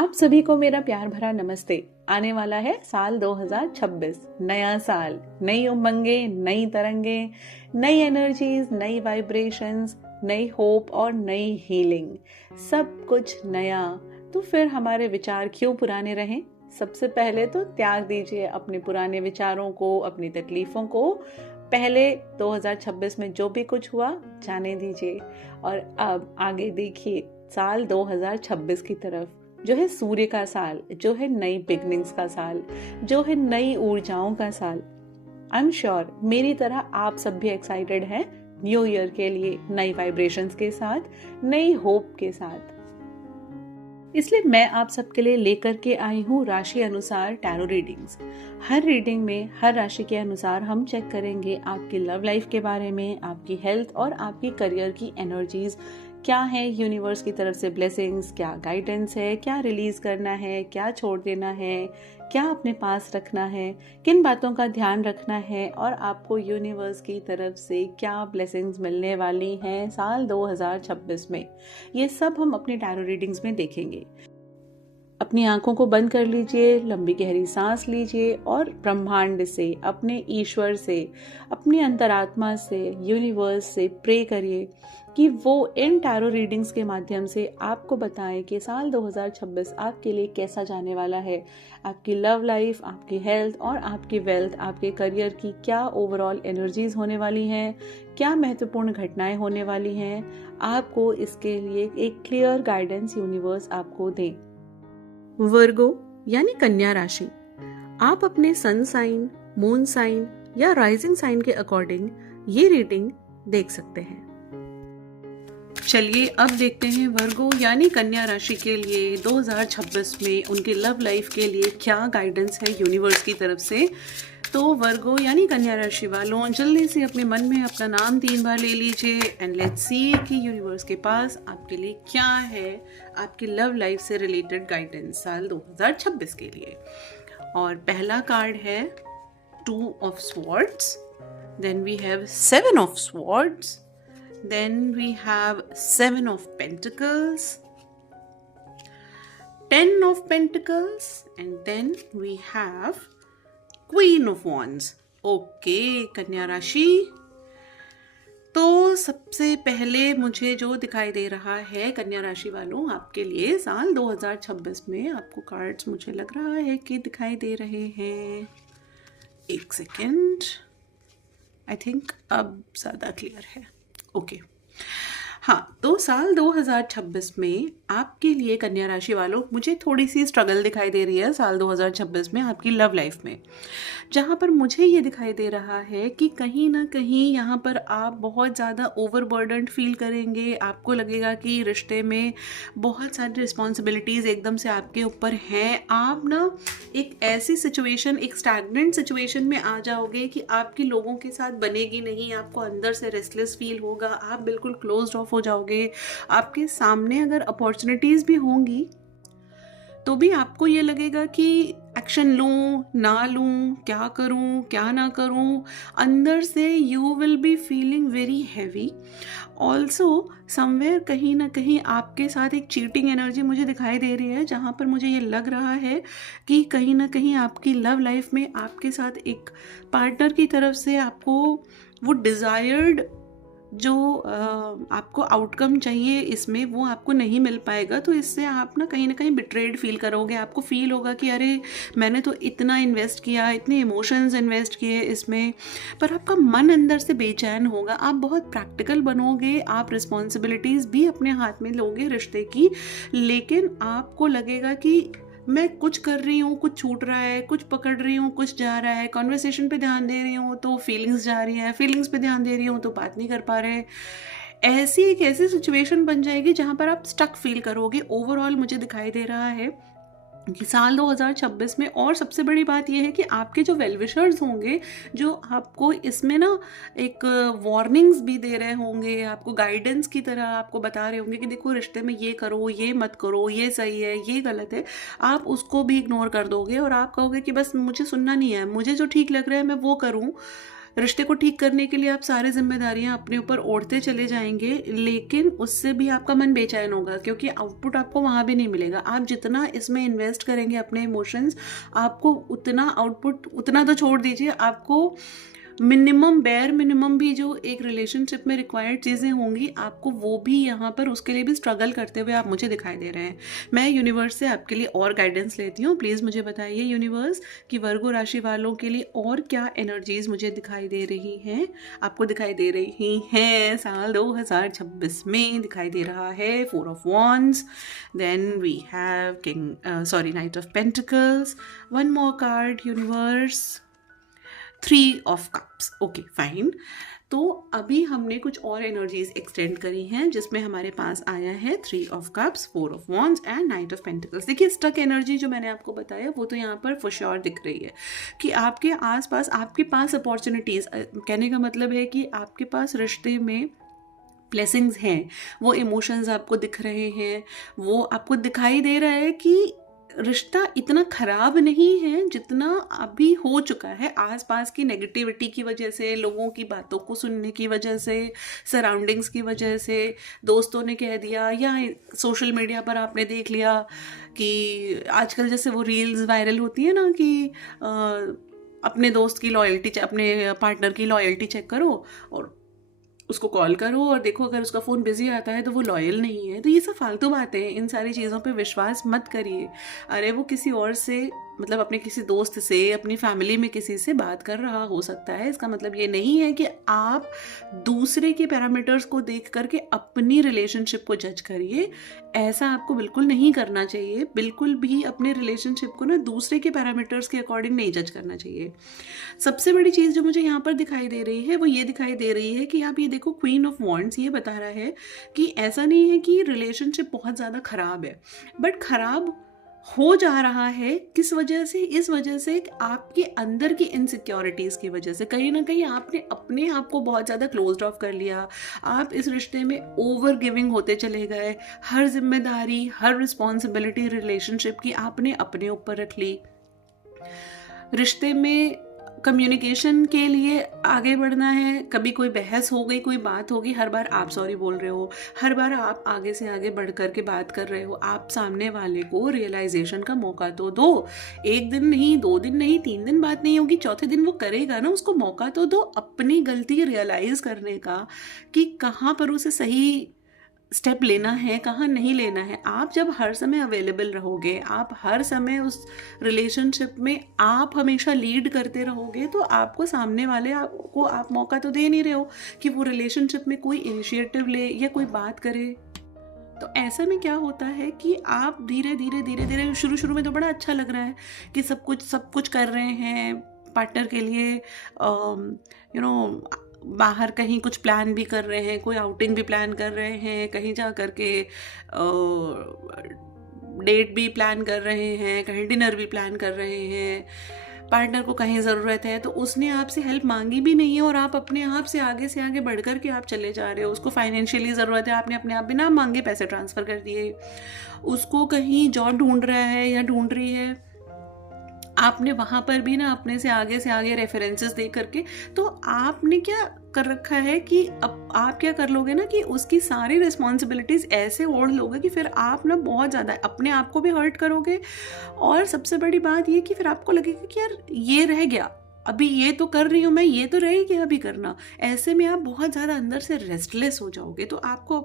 आप सभी को मेरा प्यार भरा नमस्ते। आने वाला है साल 2026, नया साल, नई उमंगे, नई तरंगे, नई एनर्जीज, नई वाइब्रेशंस, नई होप और नई हीलिंग, सब कुछ नया। तो फिर हमारे विचार क्यों पुराने रहें? सबसे पहले तो त्याग दीजिए अपने पुराने विचारों को, अपनी तकलीफों को। पहले 2026 में जो भी कुछ हुआ जाने दीजिए और अब आगे देखिए साल 2026 की तरफ, जो है सूर्य का साल, जो है नई बिगनिंग्स का साल, जो है नई ऊर्जाओं का साल। आई एम श्योर मेरी तरह आप सब भी एक्साइटेड हैं न्यू ईयर के लिए, नई वाइब्रेशंस के साथ, नई होप के साथ। इसलिए मैं आप सबके लिए लेकर के आई हूँ राशि अनुसार टैरो रीडिंग्स। हर रीडिंग में हर राशि के अनुसार हम चेक करेंगे आपकी लव लाइफ के बारे में, आपकी हेल्थ और आपकी करियर की एनर्जीज क्या है, यूनिवर्स की तरफ से ब्लेसिंग्स, क्या गाइडेंस है, क्या रिलीज करना है, क्या छोड़ देना है, क्या अपने पास रखना है, किन बातों का ध्यान रखना है और आपको यूनिवर्स की तरफ से क्या ब्लेसिंग्स मिलने वाली हैं साल 2026 में। ये सब हम अपनी टैरो रीडिंग्स में देखेंगे। अपनी आंखों को बंद कर लीजिए, लंबी गहरी सांस लीजिए और ब्रह्मांड से, अपने ईश्वर से, अपनी अंतरात्मा से, यूनिवर्स से प्रे करिए कि वो इन टैरो रीडिंग्स के माध्यम से आपको बताएं कि साल 2026 आपके लिए कैसा जाने वाला है। आपकी लव लाइफ, आपकी हेल्थ और आपकी वेल्थ, आपके करियर की क्या ओवरऑल एनर्जीज होने वाली हैं, क्या महत्वपूर्ण घटनाएं होने वाली हैं। आपको इसके लिए एक क्लियर गाइडेंस यूनिवर्स आपको दें। वर्गो यानी कन्या राशि, आप अपने सन साइन, मून साइन या राइजिंग साइन के अकॉर्डिंग ये रीडिंग देख सकते हैं। चलिए अब देखते हैं वर्गो यानी कन्या राशि के लिए 2026 में उनकी लव लाइफ के लिए क्या गाइडेंस है यूनिवर्स की तरफ से। तो वर्गो यानी कन्या राशि वालों, जल्दी से अपने मन में अपना नाम 3 बार ले लीजिए एंड लेट्स सी कि यूनिवर्स के पास आपके लिए क्या है, आपकी लव लाइफ से रिलेटेड गाइडेंस साल 2026 के लिए। और पहला कार्ड है 2 of swords, then we have 7 of swords, then we have 7 of Pentacles, 10 of Pentacles, and then we have Queen of Wands. Okay, कन्या राशि, तो सबसे पहले मुझे जो दिखाई दे रहा है कन्या राशि वालों आपके लिए साल 2026 में आपको कार्ड्स मुझे लग रहा है कि दिखाई दे रहे हैं। एक सेकेंड, आई थिंक अब ज़्यादा क्लियर है। ओके हाँ, तो साल 2026 में आपके लिए कन्या राशि वालों मुझे थोड़ी सी स्ट्रगल दिखाई दे रही है साल 2026 में आपकी लव लाइफ में, जहाँ पर मुझे ये दिखाई दे रहा है कि कहीं ना कहीं यहाँ पर आप बहुत ज़्यादा ओवरबर्डन्ड फील करेंगे। आपको लगेगा कि रिश्ते में बहुत सारी रिस्पॉन्सिबिलिटीज़ एकदम से आपके ऊपर हैं। आप ना एक ऐसी सिचुएशन, एक स्टैग्नेंट सिचुएशन में आ जाओगे कि आपकी लोगों के साथ बनेगी नहीं। आपको अंदर से रेस्टलेस फील होगा, आप बिल्कुल क्लोज्ड ऑफ हो जाओगे। आपके सामने अगर अपॉर्चुनिटीज़ भी होंगी तो भी आपको ये लगेगा कि एक्शन लूँ ना लूँ, क्या करूँ क्या ना करूँ। अंदर से you will be feeling very heavy. Also somewhere कहीं ना कहीं आपके साथ एक चीटिंग एनर्जी मुझे दिखाई दे रही है, जहाँ पर मुझे ये लग रहा है कि कहीं ना कहीं आपकी लव लाइफ में आपके साथ एक पार्टनर की तरफ से आपको वो डिज़ायर्ड जो आपको आउटकम चाहिए इसमें वो आपको नहीं मिल पाएगा। तो इससे आप ना कहीं बिट्रेड फील करोगे। आपको फील होगा कि अरे मैंने तो इतना इन्वेस्ट किया, इतने इमोशंस इन्वेस्ट किए इसमें, पर आपका मन अंदर से बेचैन होगा। आप बहुत प्रैक्टिकल बनोगे, आप रिस्पॉन्सिबिलिटीज़ भी अपने हाथ में लोगे रिश्ते की, लेकिन आपको लगेगा कि मैं कुछ कर रही हूँ, कुछ छूट रहा है, कुछ पकड़ रही हूँ, कुछ जा रहा है। कॉन्वर्सेशन पे ध्यान दे रही हूँ तो फीलिंग्स जा रही है, फीलिंग्स पे ध्यान दे रही हूँ तो बात नहीं कर पा रहे। ऐसी एक ऐसी सिचुएशन बन जाएगी जहाँ पर आप स्टक फील करोगे। ओवरऑल मुझे दिखाई दे रहा है कि साल 2026 में, और सबसे बड़ी बात यह है कि आपके जो वेलविशर्स होंगे, जो आपको इसमें ना एक वार्निंग्स भी दे रहे होंगे, आपको गाइडेंस की तरह आपको बता रहे होंगे कि देखो रिश्ते में ये करो, ये मत करो, ये सही है, ये गलत है। आप उसको भी इग्नोर कर दोगे और आप कहोगे कि बस मुझे सुनना नहीं है, मुझे जो ठीक लग रहा है मैं वो करूँ। रिश्ते को ठीक करने के लिए आप सारी जिम्मेदारियां अपने ऊपर ओढ़ते चले जाएंगे, लेकिन उससे भी आपका मन बेचैन होगा क्योंकि आउटपुट आपको वहाँ भी नहीं मिलेगा। आप जितना इसमें इन्वेस्ट करेंगे अपने इमोशंस, आपको उतना आउटपुट, उतना तो छोड़ दीजिए, आपको मिनिमम, बेयर मिनिमम भी जो एक रिलेशनशिप में रिक्वायर्ड चीज़ें होंगी, आपको वो भी यहाँ पर उसके लिए भी स्ट्रगल करते हुए आप मुझे दिखाई दे रहे हैं। मैं यूनिवर्स से आपके लिए और गाइडेंस लेती हूँ। प्लीज़ मुझे बताइए यूनिवर्स कि वर्गो राशि वालों के लिए और क्या एनर्जीज मुझे दिखाई दे रही हैं, आपको दिखाई दे रही हैं साल 2026 में। दिखाई दे रहा है 4 of wands, then we have knight of pentacles, one more card universe, 3 of cups. Okay fine. तो अभी हमने कुछ और एनर्जीज एक्सटेंड करी हैं जिसमें हमारे पास आया है 3 of cups, 4 of wands and night of pentacles. देखिए स्टक एनर्जी जो मैंने आपको बताया वो तो यहाँ पर फॉर श्योर दिख रही है कि आपके आसपास, आपके पास अपॉर्चुनिटीज़, कहने का मतलब है कि आपके पास रिश्ते में ब्लेसिंग्स हैं, वो इमोशंस आपको दिख रहे हैं, वो आपको दिखाई दे रहा है कि रिश्ता इतना खराब नहीं है जितना अभी हो चुका है आसपास की नेगेटिविटी की वजह से, लोगों की बातों को सुनने की वजह से, सराउंडिंग्स की वजह से, दोस्तों ने कह दिया या सोशल मीडिया पर आपने देख लिया कि आजकल जैसे वो रील्स वायरल होती है ना कि अपने दोस्त की लॉयल्टी, अपने पार्टनर की लॉयल्टी चेक करो और उसको कॉल करो और देखो अगर उसका फ़ोन बिजी आता है तो वो लॉयल नहीं है। तो ये सब फालतू बातें हैं, इन सारी चीज़ों पे विश्वास मत करिए। अरे वो किसी और से, मतलब अपने किसी दोस्त से, अपनी फैमिली में किसी से बात कर रहा हो सकता है। इसका मतलब ये नहीं है कि आप दूसरे के पैरामीटर्स को देख करके अपनी रिलेशनशिप को जज करिए। ऐसा आपको बिल्कुल नहीं करना चाहिए। बिल्कुल भी अपने रिलेशनशिप को ना दूसरे के पैरामीटर्स के अकॉर्डिंग नहीं जज करना चाहिए। सबसे बड़ी चीज़ जो मुझे यहाँ पर दिखाई दे रही है वो ये दिखाई दे रही है कि आप ये देखो, क्वीन ऑफ वॉन्ड्स ये बता रहा है कि ऐसा नहीं है कि रिलेशनशिप बहुत ज़्यादा खराब है, बट खराब हो जा रहा है। किस वजह से? इस वजह से आपके अंदर की इनसिक्योरिटीज़ की वजह से कहीं ना कहीं आपने अपने आप को बहुत ज़्यादा क्लोज्ड ऑफ कर लिया। आप इस रिश्ते में ओवर गिविंग होते चले गए। हर जिम्मेदारी, हर रिस्पॉन्सिबिलिटी रिलेशनशिप की आपने अपने ऊपर रख ली। रिश्ते में कम्युनिकेशन के लिए आगे बढ़ना है, कभी कोई बहस हो गई, कोई बात होगी, हर बार आप सॉरी बोल रहे हो, हर बार आप आगे से आगे बढ़ कर के बात कर रहे हो। आप सामने वाले को रियलाइजेशन का मौका तो दो। 1 दिन नहीं, 2 दिन नहीं, 3 दिन बात नहीं होगी, चौथे दिन वो करेगा ना, उसको मौका तो दो अपनी गलती रियलाइज करने का कि कहाँ पर उसे सही स्टेप लेना है, कहाँ नहीं लेना है। आप जब हर समय अवेलेबल रहोगे, आप हर समय उस रिलेशनशिप में आप हमेशा लीड करते रहोगे, तो आपको सामने वाले को आप मौका तो दे नहीं रहे हो कि वो रिलेशनशिप में कोई इनिशिएटिव ले या कोई बात करे। तो ऐसे में क्या होता है कि आप धीरे धीरे शुरू में तो बड़ा अच्छा लग रहा है कि सब कुछ कर रहे हैं पार्टनर के लिए, बाहर कहीं कुछ प्लान भी कर रहे हैं, कोई आउटिंग भी प्लान कर रहे हैं, कहीं जा कर के डेट भी प्लान कर रहे हैं, कहीं डिनर भी प्लान कर रहे हैं। पार्टनर को कहीं ज़रूरत है तो उसने आपसे हेल्प मांगी भी नहीं है और आप अपने आप से आगे बढ़ कर के आप चले जा रहे हो। उसको फाइनेंशियली ज़रूरत है, आपने अपने आप बिना मांगे पैसे ट्रांसफ़र कर दिए। उसको कहीं जॉब ढूंढ रहा है या ढूंढ रही है, आपने वहाँ पर भी ना अपने से आगे रेफरेंसेस दे करके, तो आपने क्या कर रखा है कि अब आप क्या कर लोगे ना कि उसकी सारी रिस्पॉन्सिबिलिटीज़ ऐसे ओढ़ लोगे कि फिर आप ना बहुत ज़्यादा अपने आप को भी हर्ट करोगे। और सबसे बड़ी बात ये कि फिर आपको लगेगा कि यार ये रह गया, अभी ये तो कर रही हूँ मैं, ये तो रह गया अभी करना। ऐसे में आप बहुत ज़्यादा अंदर से रेस्टलेस हो जाओगे। तो आपको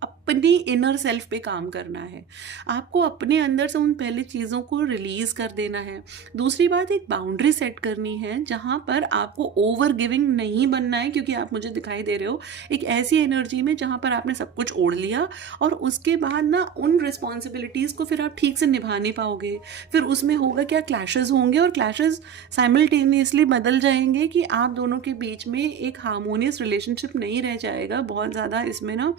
अपनी इनर सेल्फ पे काम करना है। आपको अपने अंदर से उन पहले चीज़ों को रिलीज़ कर देना है। दूसरी बात, एक बाउंड्री सेट करनी है जहाँ पर आपको ओवर गिविंग नहीं बनना है, क्योंकि आप मुझे दिखाई दे रहे हो एक ऐसी एनर्जी में जहाँ पर आपने सब कुछ ओढ़ लिया और उसके बाद ना उन रिस्पॉन्सिबिलिटीज़ को फिर आप ठीक से निभा नहीं पाओगे। फिर उसमें होगा क्या, क्लैशेस होंगे और क्लैशेस साइमल्टेनियसली बदल जाएंगे कि आप दोनों के बीच में एक हार्मोनियस रिलेशनशिप नहीं रह जाएगा। बहुत ज़्यादा इसमें ना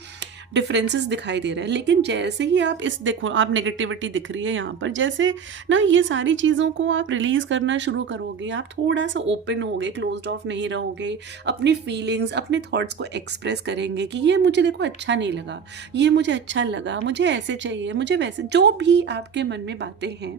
डिफरेंसेस दिखाई दे रहे हैं। लेकिन जैसे ही आप देखो, आप नेगेटिविटी दिख रही है यहाँ पर, जैसे ना ये सारी चीज़ों को आप रिलीज़ करना शुरू करोगे, आप थोड़ा सा ओपन होगे, क्लोज्ड ऑफ नहीं रहोगे, अपनी फीलिंग्स, अपने थॉट्स को एक्सप्रेस करेंगे कि ये मुझे देखो अच्छा नहीं लगा, ये मुझे अच्छा लगा, मुझे ऐसे चाहिए, मुझे वैसे, जो भी आपके मन में बातें हैं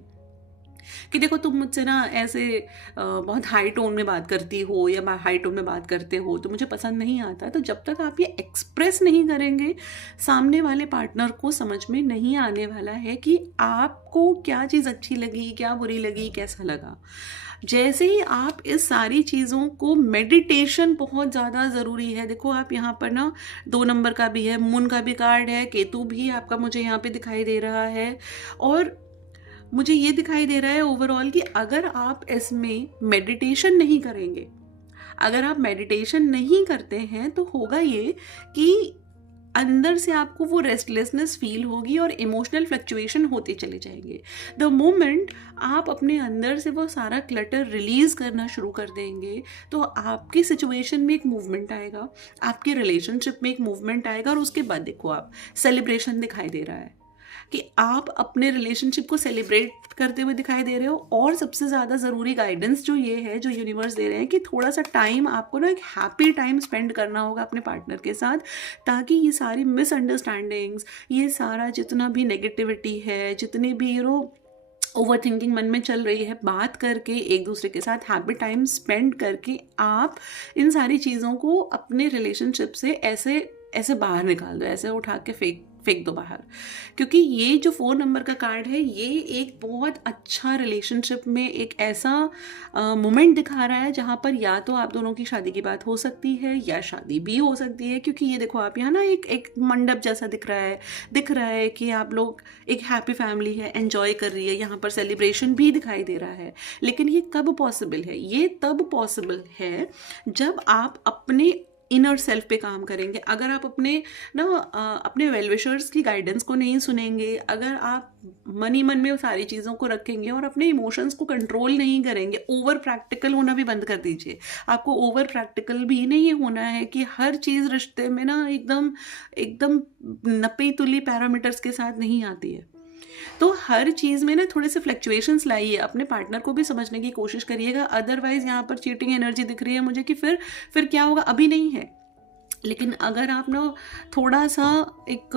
कि देखो तुम मुझसे ना ऐसे बहुत हाई टोन में बात करती हो या हाई टोन में बात करते हो तो मुझे पसंद नहीं आता। तो जब तक आप ये एक्सप्रेस नहीं करेंगे, सामने वाले पार्टनर को समझ में नहीं आने वाला है कि आपको क्या चीज़ अच्छी लगी, क्या बुरी लगी, कैसा लगा। जैसे ही आप इस सारी चीज़ों को, मेडिटेशन बहुत ज़्यादा ज़रूरी है। देखो आप यहाँ पर ना 2 नंबर का भी है, मून का भी कार्ड है, केतु भी आपका मुझे यहाँ पे दिखाई दे रहा है, और मुझे ये दिखाई दे रहा है ओवरऑल कि अगर आप इसमें मेडिटेशन नहीं करेंगे, अगर आप मेडिटेशन नहीं करते हैं तो होगा ये कि अंदर से आपको वो रेस्टलेसनेस फील होगी और इमोशनल फ्लक्चुएशन होते चले जाएंगे। द मोमेंट आप अपने अंदर से वो सारा क्लटर रिलीज करना शुरू कर देंगे तो आपकी सिचुएशन में एक मूवमेंट आएगा, आपके रिलेशनशिप में एक मूवमेंट आएगा, और उसके बाद देखो आप सेलिब्रेशन दिखाई दे रहा है कि आप अपने रिलेशनशिप को सेलिब्रेट करते हुए दिखाई दे रहे हो। और सबसे ज़्यादा ज़रूरी गाइडेंस जो ये है, जो यूनिवर्स दे रहे हैं, कि थोड़ा सा टाइम आपको ना एक हैप्पी टाइम स्पेंड करना होगा अपने पार्टनर के साथ, ताकि ये सारी मिसअंडरस्टैंडिंग्स, ये सारा जितना भी नेगेटिविटी है, जितने भी ओवर थिंकिंग मन में चल रही है, बात करके एक दूसरे के साथ हैप्पी टाइम स्पेंड करके आप इन सारी चीज़ों को अपने रिलेशनशिप से ऐसे ऐसे बाहर निकाल दो, ऐसे उठा के फेंक दो बाहर। क्योंकि ये जो 4 नंबर का कार्ड है, ये एक बहुत अच्छा रिलेशनशिप में एक ऐसा मोमेंट दिखा रहा है जहाँ पर या तो आप दोनों की शादी की बात हो सकती है या शादी भी हो सकती है। क्योंकि ये देखो आप यहाँ ना एक मंडप जैसा दिख रहा है कि आप लोग एक हैप्पी फैमिली है, एंजॉय कर रही है, यहाँ पर सेलिब्रेशन भी दिखाई दे रहा है। लेकिन ये कब पॉसिबल है? ये तब पॉसिबल है जब आप अपने इनर सेल्फ पे काम करेंगे। अगर आप अपने वेल विशर्स की गाइडेंस को नहीं सुनेंगे, अगर आप मन ही मन में सारी चीज़ों को रखेंगे और अपने इमोशंस को कंट्रोल नहीं करेंगे, ओवर प्रैक्टिकल होना भी बंद कर दीजिए। आपको ओवर प्रैक्टिकल भी नहीं होना है कि हर चीज़ रिश्ते में ना एकदम एकदम नपी तुली पैरामीटर्स के साथ नहीं आती है। तो हर चीज़ में ना थोड़े से फ्लक्चुएशंस लाइए, अपने पार्टनर को भी समझने की कोशिश करिएगा। अदरवाइज यहाँ पर चीटिंग एनर्जी दिख रही है मुझे कि फिर क्या होगा, अभी नहीं है। लेकिन अगर आप ना थोड़ा सा एक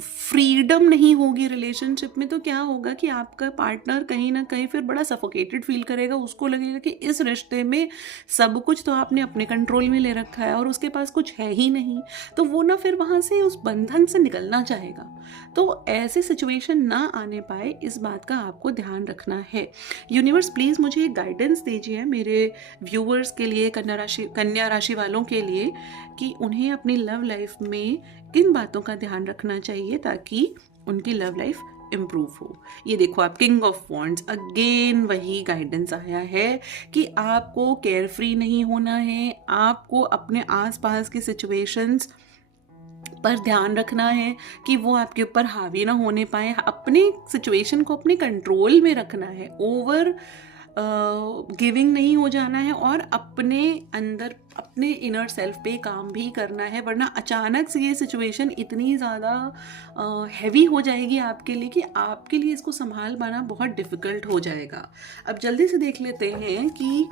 फ्रीडम नहीं होगी रिलेशनशिप में, तो क्या होगा कि आपका पार्टनर कहीं ना कहीं फिर बड़ा सफोकेटेड फील करेगा। उसको लगेगा कि इस रिश्ते में सब कुछ तो आपने अपने कंट्रोल में ले रखा है और उसके पास कुछ है ही नहीं। तो वो ना फिर वहाँ से उस बंधन से निकलना चाहेगा। तो ऐसे सिचुएशन ना आने पाए, इस बात का आपको ध्यान रखना है। यूनिवर्स प्लीज़ मुझे एक गाइडेंस दीजिए मेरे व्यूअर्स के लिए, कन्या राशि वालों के लिए, कि उन्हें अपनी लव लाइफ में किन बातों का ध्यान रखना चाहिए ताकि उनकी लव लाइफ इम्प्रूव हो। ये देखो आप किंग ऑफ वॉन्ड्स, अगेन वही गाइडेंस आया है कि आपको केयर फ्री नहीं होना है, आपको अपने आसपास की सिचुएशंस पर ध्यान रखना है कि वो आपके ऊपर हावी ना होने पाए। अपने सिचुएशन को अपने कंट्रोल में रखना है, ओवर गिविंग नहीं हो जाना है, और अपने अंदर अपने इनर सेल्फ पे काम भी करना है। वरना अचानक से ये सिचुएशन इतनी ज़्यादा हैवी हो जाएगी आपके लिए कि आपके लिए इसको संभाल पाना बहुत डिफ़िकल्ट हो जाएगा। अब जल्दी से देख लेते हैं कि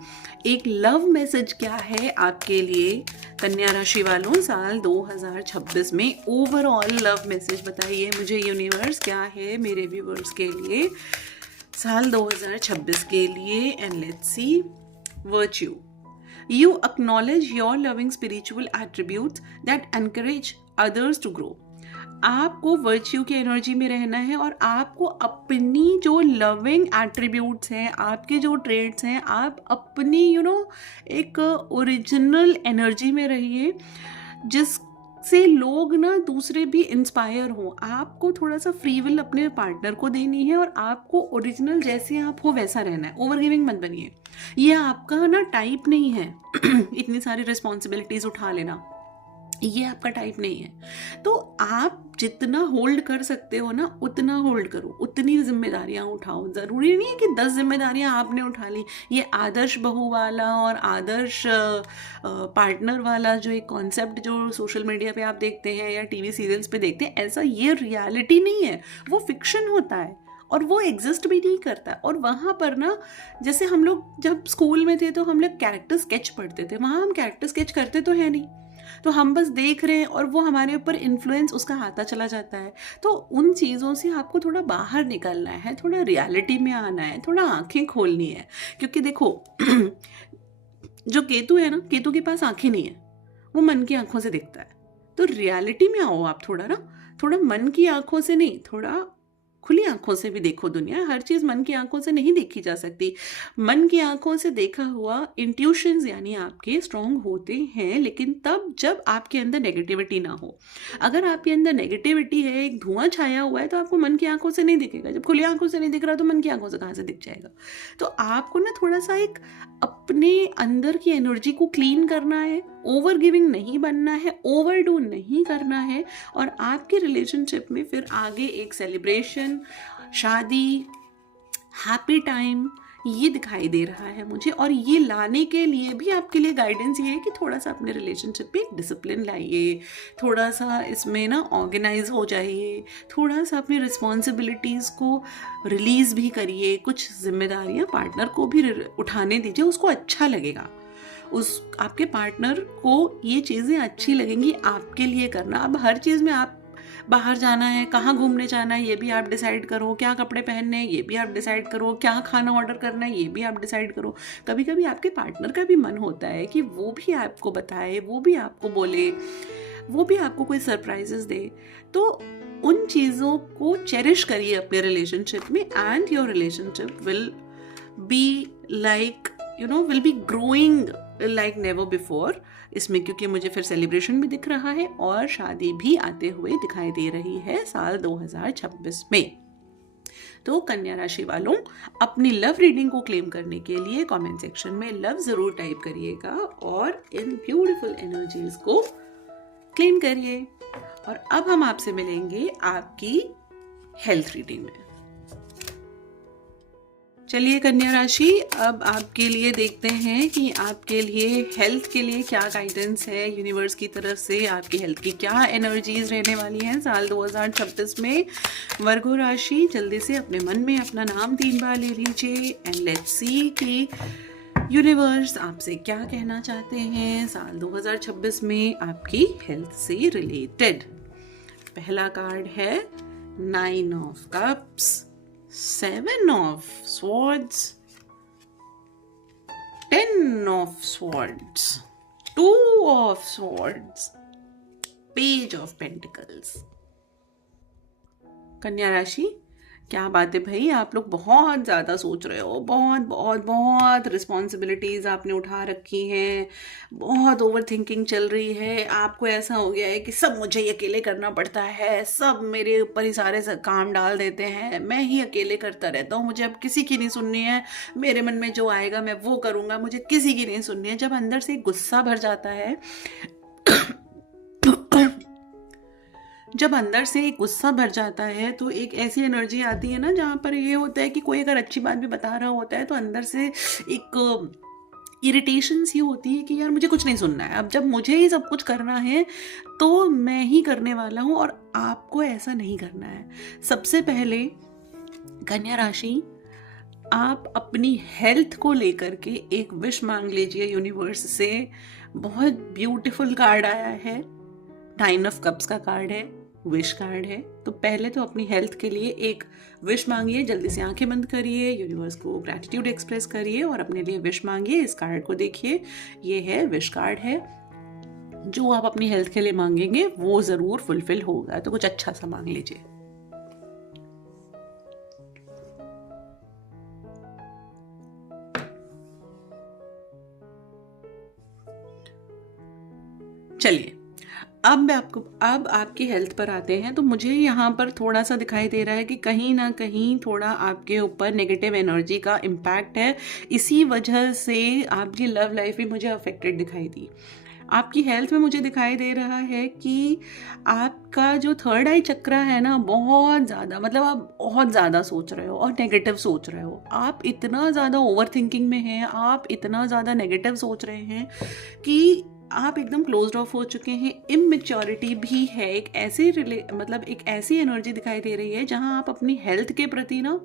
एक लव मैसेज क्या है आपके लिए कन्या राशि वालों। साल 2026 में ओवरऑल लव मैसेज बताइए मुझे यूनिवर्स, क्या है मेरे व्यूवर्स के लिए साल 2026 के लिए। And let's see, virtue, you acknowledge your loving spiritual attributes that encourage others to grow। आपको वर्च्यू की एनर्जी में रहना है और आपको अपनी जो लविंग एट्रीब्यूट्स हैं, आपके जो ट्रेड्स हैं, आप अपनी एक ओरिजिनल एनर्जी में रहिए जिससे लोग ना दूसरे भी इंस्पायर हों। आपको थोड़ा सा फ्री विल अपने पार्टनर को देनी है और आपको ओरिजिनल जैसे आप हो वैसा रहना है। ओवर गिविंग मत बनिए, ये आपका ना टाइप नहीं है। इतनी सारी रिस्पॉन्सिबिलिटीज उठा लेना, ये आपका टाइप नहीं है। तो आप जितना होल्ड कर सकते हो ना उतना होल्ड करो, उतनी जिम्मेदारियां उठाओ। ज़रूरी नहीं है कि 10 जिम्मेदारियां आपने उठा ली। ये आदर्श बहू वाला और आदर्श पार्टनर वाला जो एक कॉन्सेप्ट जो सोशल मीडिया पे आप देखते हैं या टीवी सीरियल्स पे देखते हैं, ऐसा ये रियलिटी नहीं है, वो फिक्शन होता है और वो एग्जिस्ट भी नहीं करता। और वहाँ पर ना, जैसे हम लोग जब स्कूल में थे तो हम लोग कैरेक्टर स्केच पढ़ते थे, वहाँ हम कैरेक्टर स्केच करते तो है नहीं, तो हम बस देख रहे हैं और वो हमारे ऊपर इन्फ्लुएंस उसका आता चला जाता है। तो उन चीज़ों से आपको थोड़ा बाहर निकलना है, थोड़ा रियलिटी में आना है, थोड़ा आंखें खोलनी है। क्योंकि देखो जो केतु है ना, केतु के पास आंखें नहीं है, वो मन की आंखों से दिखता है। तो रियलिटी में आओ आप थोड़ा ना, थोड़ा मन की आंखों से नहीं, थोड़ा खुली आंखों से भी देखो दुनिया। हर चीज़ मन की आंखों से नहीं देखी जा सकती। मन की आंखों से देखा हुआ इंट्यूशंस यानी आपके स्ट्रांग होते हैं, लेकिन तब जब आपके अंदर नेगेटिविटी ना हो। अगर आपके अंदर नेगेटिविटी है, एक धुआं छाया हुआ है, तो आपको मन की आंखों से नहीं दिखेगा। जब खुली आंखों से नहीं दिख रहा तो मन की आंखों से कहाँ से दिख जाएगा। तो आपको ना थोड़ा सा एक अपने अंदर की एनर्जी को क्लीन करना है, ओवर गिविंग नहीं बनना है, ओवरडू नहीं करना है। और आपके रिलेशनशिप में फिर आगे एक सेलिब्रेशन, शादी, हैप्पी टाइम ये दिखाई दे रहा है मुझे। और ये लाने के लिए भी आपके लिए गाइडेंस ये है कि थोड़ा सा अपने रिलेशनशिप पे एक डिसिप्लिन लाइए, थोड़ा सा इसमें ना ऑर्गेनाइज हो जाइए, थोड़ा सा अपनी रिस्पॉन्सिबिलिटीज़ को रिलीज़ भी करिए, कुछ जिम्मेदारियां पार्टनर को भी उठाने दीजिए, उसको अच्छा लगेगा। उस आपके पार्टनर को ये चीज़ें अच्छी लगेंगी आपके लिए करना। अब हर चीज़ में आप बाहर जाना है, कहाँ घूमने जाना है ये भी आप डिसाइड करो, क्या कपड़े पहनने हैं ये भी आप डिसाइड करो, क्या खाना ऑर्डर करना है ये भी आप डिसाइड करो। कभी कभी आपके पार्टनर का भी मन होता है कि वो भी आपको बताए, वो भी आपको बोले, वो भी आपको कोई सरप्राइजेस दे। तो उन चीज़ों को चेरिश करिए अपने रिलेशनशिप में, and your relationship will be like will be growing like never before. इसमें क्योंकि मुझे फिर सेलिब्रेशन भी दिख रहा है और शादी भी आते हुए दिखाई दे रही है साल 2026 में। तो कन्या राशि वालों, अपनी लव रीडिंग को क्लेम करने के लिए कमेंट सेक्शन में लव जरूर टाइप करिएगा और इन ब्यूटीफुल एनर्जीज को क्लेम करिए। और अब हम आपसे मिलेंगे आपकी हेल्थ रीडिंग में। चलिए कन्या राशि, अब आपके लिए देखते हैं कि आपके लिए हेल्थ के लिए क्या गाइडेंस है यूनिवर्स की तरफ से। आपकी हेल्थ की क्या एनर्जीज रहने वाली हैं साल 2026 में। वर्गो राशि, जल्दी से अपने मन में अपना नाम 3 बार ले लीजिए एंड लेट्स सी कि यूनिवर्स आपसे क्या कहना चाहते हैं साल 2026 में आपकी हेल्थ से रिलेटेड। पहला कार्ड है 9 of cups, 7 of swords, 10 of swords, 2 of swords, Page of Pentacles। कन्या राशि, क्या बात है भाई, आप लोग बहुत ज़्यादा सोच रहे हो, बहुत बहुत बहुत रिस्पॉन्सिबिलिटीज़ आपने उठा रखी हैं, बहुत ओवर थिंकिंग चल रही है। आपको ऐसा हो गया है कि सब मुझे ही अकेले करना पड़ता है, सब मेरे ऊपर ही सारे काम डाल देते हैं, मैं ही अकेले करता रहता हूँ, मुझे अब किसी की नहीं सुननी है, मेरे मन में जो आएगा मैं वो करूँगा, मुझे किसी की नहीं सुननी है। जब अंदर से गुस्सा भर जाता है जब अंदर से एक गुस्सा भर जाता है तो एक ऐसी एनर्जी आती है ना जहाँ पर ये होता है कि कोई अगर अच्छी बात भी बता रहा होता है तो अंदर से एक इरिटेशन सी होती है कि यार मुझे कुछ नहीं सुनना है, अब जब मुझे ही सब कुछ करना है तो मैं ही करने वाला हूँ। और आपको ऐसा नहीं करना है। सबसे पहले कन्या राशि, आप अपनी हेल्थ को लेकर के एक विश मांग लीजिए यूनिवर्स से। बहुत ब्यूटीफुल कार्ड आया है, 9 ऑफ कप्स का कार्ड है, विश कार्ड है। तो पहले तो अपनी हेल्थ के लिए एक विश मांगिए, जल्दी से आंखें बंद करिए, यूनिवर्स को ग्रैटिट्यूड एक्सप्रेस करिए और अपने लिए विश मांगिए। इस कार्ड को देखिए, ये है विश कार्ड है। जो आप अपनी हेल्थ के लिए मांगेंगे वो जरूर फुलफिल होगा। तो कुछ अच्छा सा मांग लीजिए। चलिए, अब आपकी हेल्थ पर आते हैं। तो मुझे यहाँ पर थोड़ा सा दिखाई दे रहा है कि कहीं ना कहीं थोड़ा आपके ऊपर नेगेटिव एनर्जी का इम्पैक्ट है। इसी वजह से आपकी लव लाइफ भी मुझे अफेक्टेड दिखाई दी। आपकी हेल्थ में मुझे दिखाई दे रहा है कि आपका जो थर्ड आई चक्रा है ना, बहुत ज़्यादा, मतलब आप बहुत ज़्यादा सोच रहे हो और नेगेटिव सोच रहे हो। आप इतना ज़्यादा ओवर थिंकिंग में हैं, आप इतना ज़्यादा नेगेटिव सोच रहे हैं कि आप एकदम क्लोज्ड ऑफ हो चुके हैं। इमेच्योरिटी भी है, एक ऐसी एक ऐसी एनर्जी दिखाई दे रही है जहां आप अपनी हेल्थ के प्रति ना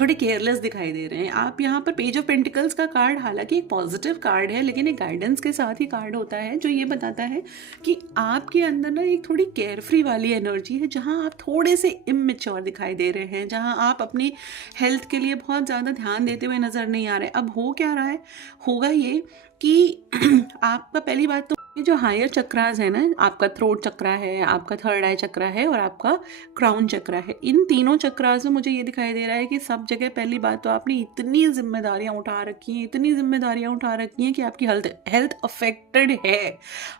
थोड़े केयरलेस दिखाई दे रहे हैं आप। यहाँ पर पेज ऑफ पेंटिकल्स का कार्ड हालांकि एक पॉजिटिव कार्ड है, लेकिन एक गाइडेंस के साथ ही कार्ड होता है जो ये बताता है कि आपके अंदर ना एक थोड़ी केयरफ्री वाली एनर्जी है, जहाँ आप थोड़े से इमेच्योर दिखाई दे रहे हैं, जहाँ आप अपनी हेल्थ के लिए बहुत ज़्यादा ध्यान देते हुए नज़र नहीं आ रहे। अब हो क्या रहा है, होगा ये कि आपका पहली बात तो ये जो हायर चक्रास है ना, आपका थ्रोट चक्रा है, आपका थर्ड आई चक्रा है और आपका क्राउन चक्रा है, इन तीनों चक्रास में मुझे ये दिखाई दे रहा है कि सब जगह पहली बात तो आपने इतनी जिम्मेदारियां उठा रखी हैं, इतनी जिम्मेदारियां उठा रखी हैं कि आपकी हेल्थ अफेक्टेड है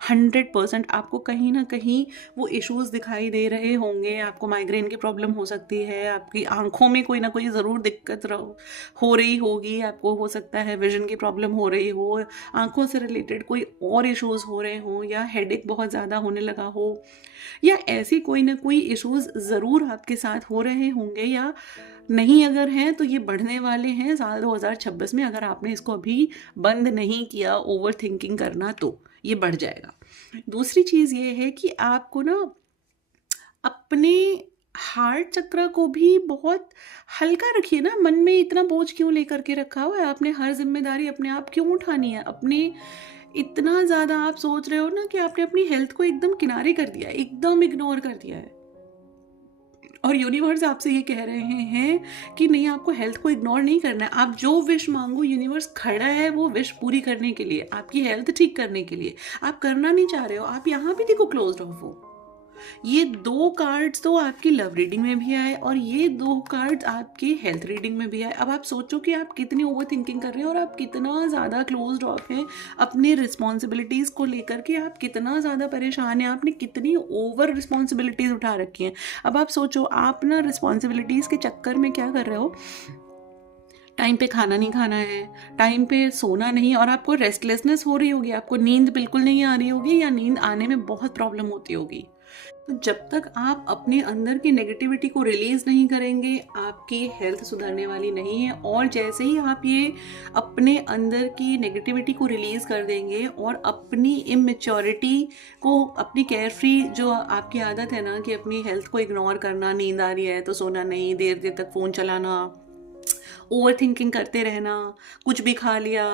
100%। आपको कहीं ना कहीं वो इश्यूज दिखाई दे रहे होंगे, आपको माइग्रेन की प्रॉब्लम हो सकती है, आपकी आंखों में कोई ना कोई ज़रूर दिक्कत हो रही होगी, आपको हो सकता है विजन की प्रॉब्लम हो रही हो, आंखों से रिलेटेड कोई और इश्यूज हो रहे हो, या हेडेक बहुत ज़्यादा होने लगा हो, या ऐसी कोई ना कोई इश्यूज ज़रूर आपके साथ हो रहे होंगे, या नहीं अगर हैं तो ये बढ़ने वाले हैं साल 2026 में। अगर आपने इसको अभी बंद नहीं किया ओवर थिंकिंग करना तो ये बढ़ जाएगा। दूसरी चीज़ ये है कि आपको ना अपने हार्ट चक्र को भी बहुत हल्का रखिए ना। मन में इतना बोझ क्यों लेकर के रखा हुआ है आपने? हर जिम्मेदारी अपने आप क्यों उठानी है? अपने इतना ज़्यादा आप सोच रहे हो ना कि आपने अपनी हेल्थ को एकदम किनारे कर दिया है, एकदम इग्नोर कर दिया है, और यूनिवर्स आपसे ये कह रहे हैं कि नहीं, आपको हेल्थ को इग्नोर नहीं करना है। आप जो विश मांगो, यूनिवर्स खड़ा है वो विश पूरी करने के लिए, आपकी हेल्थ ठीक करने के लिए। आप करना नहीं चाह रहे हो, आप यहाँ भी देखो क्लोज्ड ऑफ हो। ये दो कार्ड्स तो आपकी लव रीडिंग में भी आए और ये दो कार्ड्स आपकी हेल्थ रीडिंग में भी आए। अब आप सोचो कि आप कितनी ओवर थिंकिंग कर रहे हैं और आप कितना ज़्यादा क्लोज्ड ऑफ हैं अपनी रिस्पॉन्सिबिलिटीज़ को लेकर के, आप कितना ज़्यादा परेशान हैं, आपने कितनी ओवर रिस्पॉन्सिबिलिटीज़ उठा रखी हैं। अब आप सोचो, आप ना रिस्पॉन्सिबिलिटीज़ के चक्कर में क्या कर रहे हो, टाइम पे खाना नहीं खाना है, टाइम पे सोना नहीं, और आपको रेस्टलेसनेस हो रही होगी, आपको नींद बिल्कुल नहीं आ रही होगी, या नींद आने में बहुत प्रॉब्लम होती होगी। तो जब तक आप अपने अंदर की नेगेटिविटी को रिलीज नहीं करेंगे, आपकी हेल्थ सुधरने वाली नहीं है। और जैसे ही आप ये अपने अंदर की नेगेटिविटी को रिलीज कर देंगे और अपनी इमेच्योरिटी को, अपनी केयरफ्री जो आपकी आदत है ना कि अपनी हेल्थ को इग्नोर करना, नींद आ रही है तो सोना नहीं, देर देर तक फ़ोन चलाना, ओवर थिंकिंग करते रहना, कुछ भी खा लिया,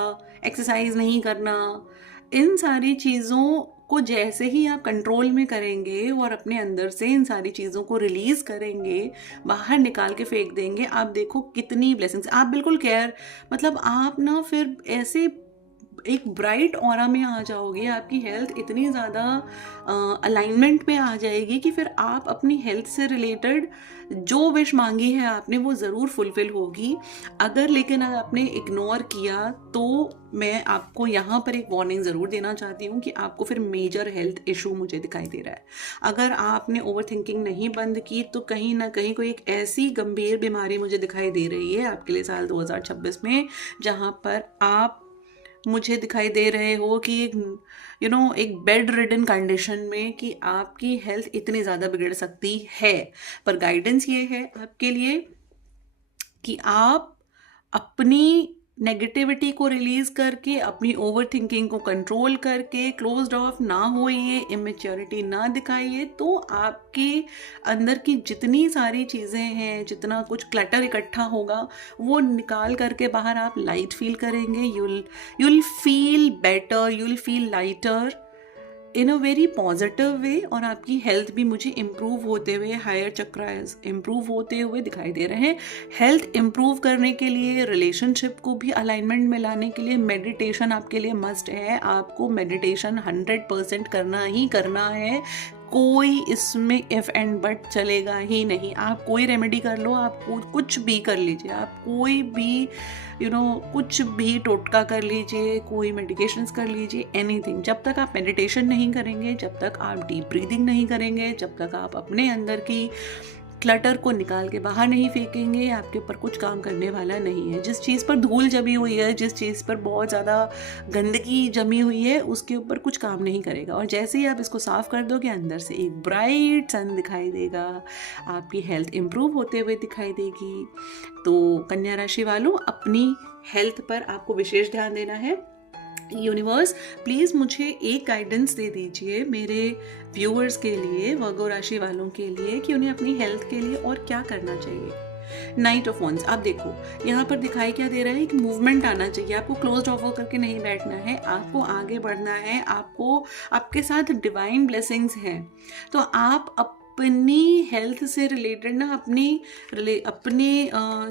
एक्सरसाइज नहीं करना, इन सारी चीज़ों को जैसे ही आप कंट्रोल में करेंगे और अपने अंदर से इन सारी चीज़ों को रिलीज करेंगे, बाहर निकाल के फेंक देंगे, आप देखो कितनी ब्लेसिंग्स। आप बिल्कुल मतलब आप ना फिर ऐसे एक ब्राइट ऑरा में आ जाओगे, आपकी हेल्थ इतनी ज़्यादा अलाइनमेंट में आ जाएगी कि फिर आप अपनी हेल्थ से रिलेटेड जो विश मांगी है आपने वो ज़रूर फुलफिल होगी। अगर लेकिन आपने इग्नोर किया तो मैं आपको यहाँ पर एक वार्निंग ज़रूर देना चाहती हूँ कि आपको फिर मेजर हेल्थ इशू मुझे दिखाई दे रहा है। अगर आपने ओवर थिंकिंग नहीं बंद की तो कहीं ना कहीं कोई एक ऐसी गंभीर बीमारी मुझे दिखाई दे रही है आपके लिए साल 2026 में, जहाँ पर आप मुझे दिखाई दे रहे हो कि एक बेड रिडन कंडीशन में कि आपकी हेल्थ इतनी ज़्यादा बिगड़ सकती है। पर गाइडेंस ये है आपके लिए कि आप अपनी नेगेटिविटी को रिलीज करके, अपनी ओवर थिंकिंग को कंट्रोल करके, क्लोज्ड ऑफ ना होइए, इमेच्योरिटी ना दिखाइए, तो आपके अंदर की जितनी सारी चीज़ें हैं, जितना कुछ क्लटर इकट्ठा होगा वो निकाल करके बाहर आप लाइट फील करेंगे। you'll feel better, you'll feel lighter in a very positive way, और आपकी हेल्थ भी मुझे इम्प्रूव होते हुए, हायर चक्रास इम्प्रूव होते हुए दिखाई दे रहे हैं। हेल्थ इम्प्रूव करने के लिए, रिलेशनशिप को भी अलाइनमेंट में लाने के लिए मेडिटेशन आपके लिए मस्ट है। आपको मेडिटेशन 100% करना ही करना है, कोई इसमें इफ एंड बट चलेगा ही नहीं। आप कोई रेमेडी कर लो, आप कुछ भी कर लीजिए, आप कोई भी कुछ भी टोटका कर लीजिए, कोई मेडिकेशंस कर लीजिए, एनीथिंग। जब तक आप मेडिटेशन नहीं करेंगे, जब तक आप डीप ब्रीदिंग नहीं करेंगे, जब तक आप अपने अंदर की क्लटर को निकाल के बाहर नहीं फेंकेंगे, आपके ऊपर कुछ काम करने वाला नहीं है। जिस चीज़ पर धूल जमी हुई है, जिस चीज़ पर बहुत ज़्यादा गंदगी जमी हुई है, उसके ऊपर कुछ काम नहीं करेगा। और जैसे ही आप इसको साफ कर दोगे, अंदर से एक ब्राइट सन दिखाई देगा, आपकी हेल्थ इम्प्रूव होते हुए दिखाई देगी। तो कन्या राशि वालों, अपनी हेल्थ पर आपको विशेष ध्यान देना है। यूनिवर्स प्लीज़ मुझे एक गाइडेंस दे दीजिए मेरे व्यूअर्स के लिए, वर्गो राशि वालों के लिए, कि उन्हें अपनी हेल्थ के लिए और क्या करना चाहिए। नाइट ऑफ वंस, आप देखो यहाँ पर दिखाई क्या दे रहा है, एक मूवमेंट आना चाहिए। आपको क्लोज्ड ऑफ होकर के नहीं बैठना है, आपको आगे बढ़ना है, आपको आपके साथ डिवाइन ब्लेसिंग्स हैं। तो आप अपनी हेल्थ से रिलेटेड ना अपने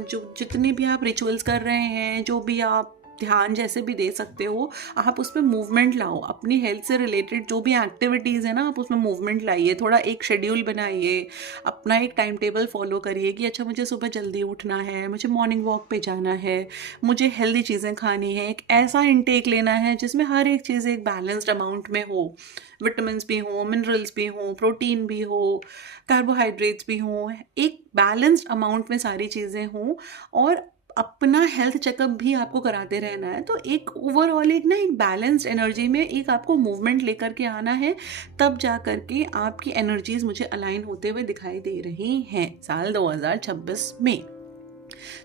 जो जितने भी आप रिचुअल्स कर रहे हैं, जो भी आप ध्यान जैसे भी दे सकते हो, आप उसमें मूवमेंट लाओ। अपनी हेल्थ से रिलेटेड जो भी एक्टिविटीज़ है ना, आप उसमें मूवमेंट लाइए। थोड़ा एक शेड्यूल बनाइए, अपना एक टाइम टेबल फॉलो करिए कि अच्छा मुझे सुबह जल्दी उठना है, मुझे मॉर्निंग वॉक पे जाना है, मुझे हेल्दी चीज़ें खानी है। एक ऐसा इंटेक लेना है जिसमें हर एक चीज़ एक बैलेंस्ड अमाउंट में हो, विटामिन्स भी हो, मिनरल्स भी हो, प्रोटीन भी हो, कार्बोहाइड्रेट्स भी हो, एक बैलेंस्ड अमाउंट में सारी चीज़ें हों, और अपना हेल्थ चेकअप भी आपको कराते रहना है। तो एक ओवरऑल एक बैलेंस्ड एनर्जी में एक आपको मूवमेंट लेकर के आना है, तब जा कर के आपकी एनर्जीज मुझे अलाइन होते हुए दिखाई दे रही हैं साल 2026 में।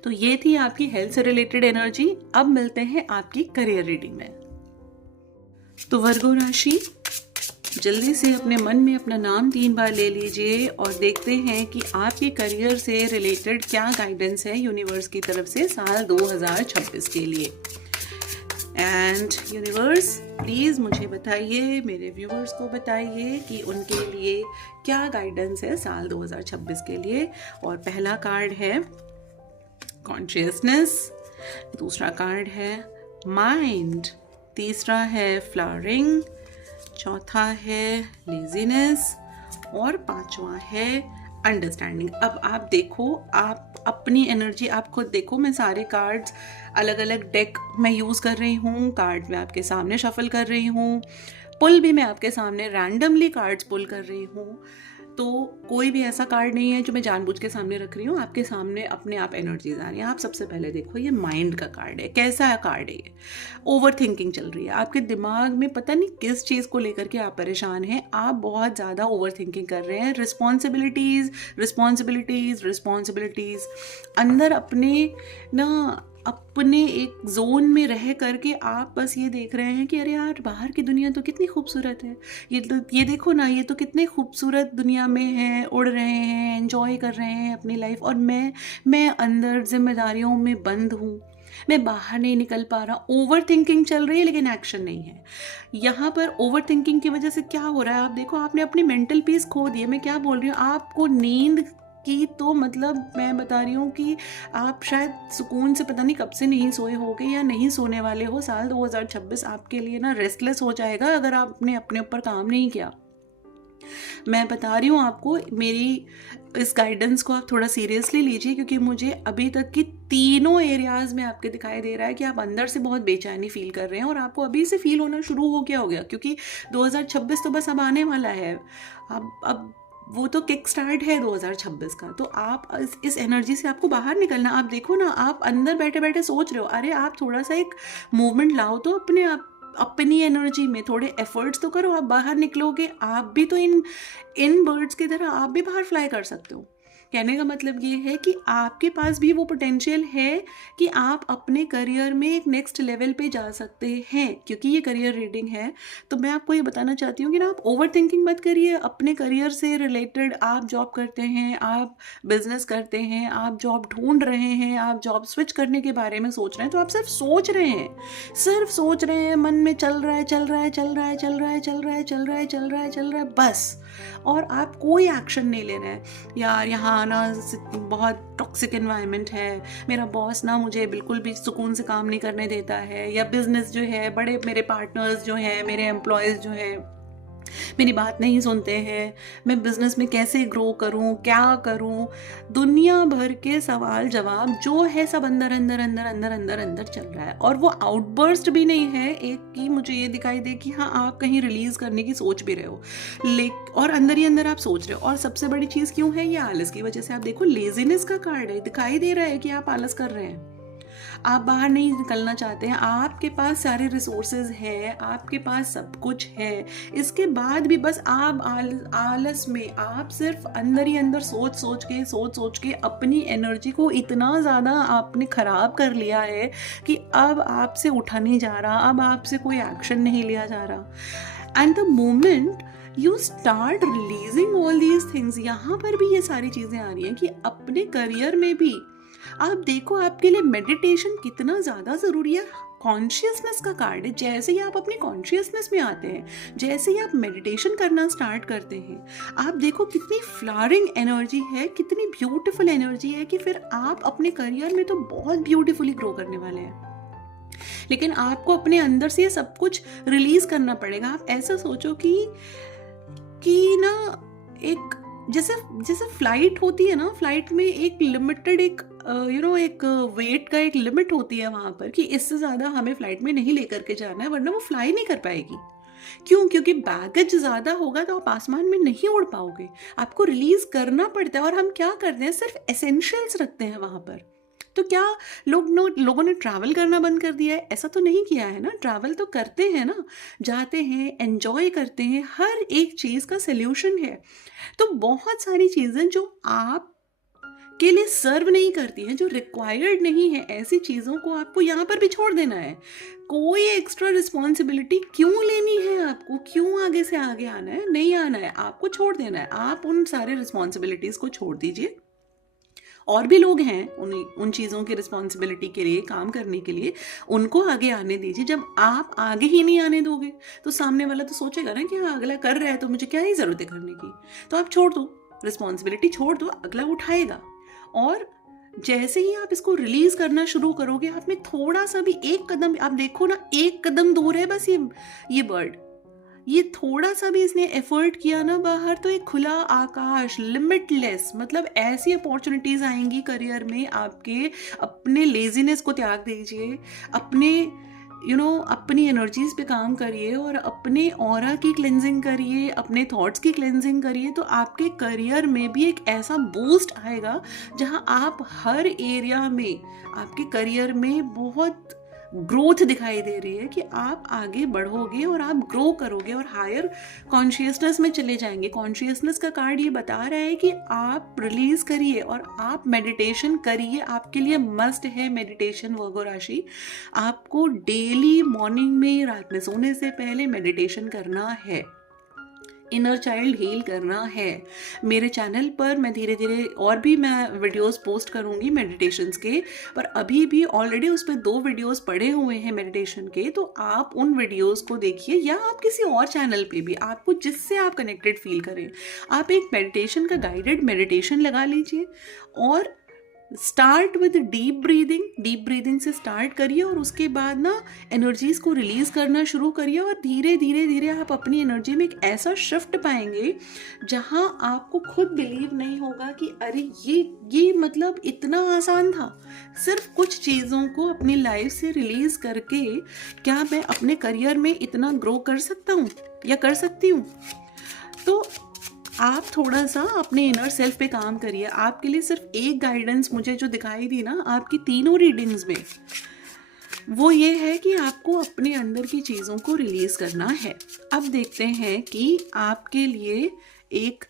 तो ये थी आपकी हेल्थ से रिलेटेड एनर्जी। अब मिलते हैं आपकी करियर रीडिंग में। तो वर्गो राशि, जल्दी से अपने मन में अपना नाम 3 बार ले लीजिए और देखते हैं कि आपके करियर से रिलेटेड क्या गाइडेंस है यूनिवर्स की तरफ से साल 2026 के लिए। एंड यूनिवर्स प्लीज़ मुझे बताइए, मेरे व्यूअर्स को बताइए कि उनके लिए क्या गाइडेंस है साल 2026 के लिए। और पहला कार्ड है कॉन्शियसनेस, दूसरा कार्ड है माइंड, तीसरा है फ्लावरिंग, चौथा है लेजीनेस और पांचवा है अंडरस्टैंडिंग। अब आप देखो, आप अपनी एनर्जी आप खुद देखो। मैं सारे कार्ड्स अलग अलग डेक में यूज़ कर रही हूँ, कार्ड मैं आपके सामने शफल कर रही हूँ, पुल भी मैं आपके सामने रैंडमली कार्ड्स पुल कर रही हूँ। तो कोई भी ऐसा कार्ड नहीं है जो मैं जानबूझ के सामने रख रही हूँ, आपके सामने अपने आप एनर्जीज आ रही हैं। आप सबसे पहले देखो, ये माइंड का कार्ड है। कैसा कार्ड है ये? ओवर थिंकिंग चल रही है आपके दिमाग में, पता नहीं किस चीज़ को लेकर के आप परेशान हैं। आप बहुत ज़्यादा ओवर थिंकिंग कर रहे हैं। रिस्पॉन्सिबिलिटीज़ रिस्पॉन्सिबिलिटीज़ रिस्पॉन्सिबिलिटीज़ अंदर अपने एक जोन में रह करके आप बस ये देख रहे हैं कि अरे यार बाहर की दुनिया तो कितनी खूबसूरत है, ये देखो ना, ये तो कितने खूबसूरत दुनिया में है, उड़ रहे हैं, एंजॉय कर रहे हैं अपनी लाइफ, और मैं अंदर जिम्मेदारियों में बंद हूँ, मैं बाहर नहीं निकल पा रहा। ओवर थिंकिंग चल रही है लेकिन एक्शन नहीं है। यहाँ पर ओवर थिंकिंग की वजह से क्या हो रहा है, आप देखो, आपने अपनी मेंटल पीस खो दी है। मैं क्या बोल रही हूँ, आपको नींद की तो मतलब मैं बता रही हूँ कि आप शायद सुकून से पता नहीं कब से नहीं सोए होगे या नहीं सोने वाले हो। साल 2026 आपके लिए ना रेस्टलेस हो जाएगा अगर आपने अपने ऊपर काम नहीं किया। मैं बता रही हूँ आपको, मेरी इस गाइडेंस को आप थोड़ा सीरियसली लीजिए, क्योंकि मुझे अभी तक की तीनों एरियाज में आपके दिखाई दे रहा है कि आप अंदर से बहुत बेचैनी फील कर रहे हैं, और आपको अभी से फील होना शुरू हो गया, क्योंकि 2026 तो बस अब आने वाला है। अब वो तो किक स्टार्ट है 2026 का। तो आप इस एनर्जी से आपको बाहर निकलना। आप देखो ना, आप अंदर बैठे बैठे सोच रहे हो, अरे आप थोड़ा सा एक मूवमेंट लाओ तो अपनी एनर्जी में थोड़े एफर्ट्स तो करो। आप बाहर निकलोगे, आप भी तो इन बर्ड्स की तरह आप भी बाहर फ्लाई कर सकते हो। कहने का मतलब ये है कि आपके पास भी वो पोटेंशियल है कि आप अपने करियर में एक नेक्स्ट लेवल पे जा सकते हैं। क्योंकि ये करियर रीडिंग है तो मैं आपको ये बताना चाहती हूँ कि ना, आप ओवर थिंकिंग मत करिए अपने करियर से रिलेटेड। आप जॉब करते हैं, आप बिजनेस करते हैं, आप जॉब ढूंढ रहे हैं, आप जॉब स्विच करने के बारे में सोच रहे हैं, तो आप सिर्फ सोच रहे हैं, मन में चल रहा है बस, और आप कोई एक्शन नहीं ले रहे हैं। यार यहाँ ना बहुत टॉक्सिक एनवायरनमेंट है, मेरा बॉस ना मुझे बिल्कुल भी सुकून से काम नहीं करने देता है, या बिजनेस जो है, बड़े मेरे पार्टनर्स जो हैं, मेरे एम्प्लॉयज़ जो हैं, मेरी बात नहीं सुनते हैं, मैं बिजनेस में कैसे ग्रो करूं, क्या करूं। दुनिया भर के सवाल जवाब जो है सब अंदर अंदर अंदर अंदर अंदर अंदर चल रहा है, और वो आउटबर्स्ट भी नहीं है एक कि मुझे ये दिखाई दे कि हाँ आप कहीं रिलीज करने की सोच भी रहे हो, और अंदर ही अंदर आप सोच रहे हो। और सबसे बड़ी चीज़ क्यों है, ये आलस की वजह से। आप देखो, लेजीनेस का कार्ड है, दिखाई दे रहा है कि आप आलस कर रहे हैं, आप बाहर नहीं निकलना चाहते हैं। आपके पास सारे रिसोर्सेज हैं, आपके पास सब कुछ है, इसके बाद भी बस आप आलस में आप सिर्फ अंदर ही अंदर सोच के अपनी एनर्जी को इतना ज़्यादा आपने ख़राब कर लिया है कि अब आपसे उठा नहीं जा रहा, अब आपसे कोई एक्शन नहीं लिया जा रहा। And the moment you start releasing all these things. यहाँ पर भी ये सारी चीजें आ रही हैं कि अपने करियर में भी आप देखो आपके लिए मेडिटेशन कितना ज्यादा जरूरी है। कॉन्शियसनेस का कार्ड है। जैसे ही आप अपनी कॉन्शियसनेस में आते हैं, जैसे ही आप मेडिटेशन करना स्टार्ट करते हैं, आप देखो कितनी फ्लावरिंग एनर्जी है, कितनी ब्यूटीफुल एनर्जी है कि फिर आप अपने करियर में तो बहुत ब्यूटीफुली ग्रो करने वाले हैं। लेकिन आपको अपने अंदर से ये सब कुछ रिलीज करना पड़ेगा। आप ऐसा सोचो कि ना एक जैसे फ्लाइट होती है ना, फ्लाइट में एक लिमिटेड एक एक वेट का एक लिमिट होती है वहां पर कि इससे ज्यादा हमें फ्लाइट में नहीं लेकर के जाना है, वरना वो फ्लाई नहीं कर पाएगी। क्यों? क्योंकि बैगेज ज्यादा होगा तो आप आसमान में नहीं उड़ पाओगे, आपको रिलीज करना पड़ता है। और हम क्या करते हैं, सिर्फ एसेंशियल्स रखते हैं वहां पर। तो क्या लोगों ने ट्रैवल करना बंद कर दिया है? ऐसा तो नहीं किया है ना, ट्रैवल तो करते हैं ना, जाते हैं, एंजॉय करते हैं, हर एक चीज का सोल्यूशन है। तो बहुत सारी चीजें जो आप के लिए सर्व नहीं करती हैं, जो रिक्वायर्ड नहीं है, ऐसी चीजों को आपको यहाँ पर भी छोड़ देना है। कोई एक्स्ट्रा रिस्पॉन्सिबिलिटी क्यों लेनी है आपको? क्यों आगे से आगे आना है? नहीं आना है, आपको छोड़ देना है। आप उन सारे रिस्पॉन्सिबिलिटीज को छोड़ दीजिए। और भी लोग हैं उन चीज़ों की रिस्पॉन्सिबिलिटी के लिए, काम करने के लिए, उनको आगे आने दीजिए। जब आप आगे ही नहीं आने दोगे तो सामने वाला तो सोचेगा ना कि हाँ अगला कर रहा है तो मुझे क्या ही ज़रूरत है करने की। तो आप छोड़ दो, रिस्पॉन्सिबिलिटी छोड़ दो, अगला उठाएगा। और जैसे ही आप इसको रिलीज करना शुरू करोगे, आप में थोड़ा सा भी एक कदम, आप देखो ना, एक कदम दूर है बस ये बर्ड, ये थोड़ा सा भी इसने एफर्ट किया ना बाहर, तो एक खुला आकाश, लिमिटलेस, मतलब ऐसी अपॉर्चुनिटीज आएंगी करियर में आपके। अपने लेजीनेस को त्याग दीजिए, अपने अपनी एनर्जीज पे काम करिए और अपने ऑरा की क्लेंजिंग करिए, अपने थॉट्स की क्लेंजिंग करिए। तो आपके करियर में भी एक ऐसा बूस्ट आएगा जहां आप हर एरिया में, आपके करियर में बहुत ग्रोथ दिखाई दे रही है कि आप आगे बढ़ोगे और आप ग्रो करोगे और हायर कॉन्शियसनेस में चले जाएंगे। कॉन्शियसनेस का कार्ड ये बता रहा है कि आप रिलीज करिए और आप मेडिटेशन करिए। आपके लिए मस्ट है मेडिटेशन, वर्गो राशि। आपको डेली मॉर्निंग में, रात में सोने से पहले मेडिटेशन करना है, इनर चाइल्ड हील करना है। मेरे चैनल पर मैं धीरे धीरे और भी मैं वीडियोस पोस्ट करूंगी मेडिटेशंस के, पर अभी भी ऑलरेडी उस पर 2 वीडियोस पड़े हुए हैं मेडिटेशन के। तो आप उन वीडियोस को देखिए, या आप किसी और चैनल पे भी, आपको जिससे आप कनेक्टेड फील करें, आप एक मेडिटेशन का गाइडेड मेडिटेशन लगा लीजिए और स्टार्ट विद डीप ब्रीदिंग से स्टार्ट करिए। और उसके बाद ना एनर्जीज को रिलीज करना शुरू करिए और धीरे धीरे आप अपनी एनर्जी में एक ऐसा शिफ्ट पाएंगे जहां आपको खुद बिलीव नहीं होगा कि अरे ये मतलब इतना आसान था। सिर्फ कुछ चीज़ों को अपनी लाइफ से रिलीज करके क्या मैं अपने करियर में इतना ग्रो कर सकता हूँ या कर सकती हूँ? तो आप थोड़ा सा अपने इनर सेल्फ पे काम करिए। आपके लिए सिर्फ एक गाइडेंस मुझे जो दिखाई दी ना आपकी तीनों रीडिंग्स में, वो ये है कि आपको अपने अंदर की चीज़ों को रिलीज करना है। अब देखते हैं कि आपके लिए एक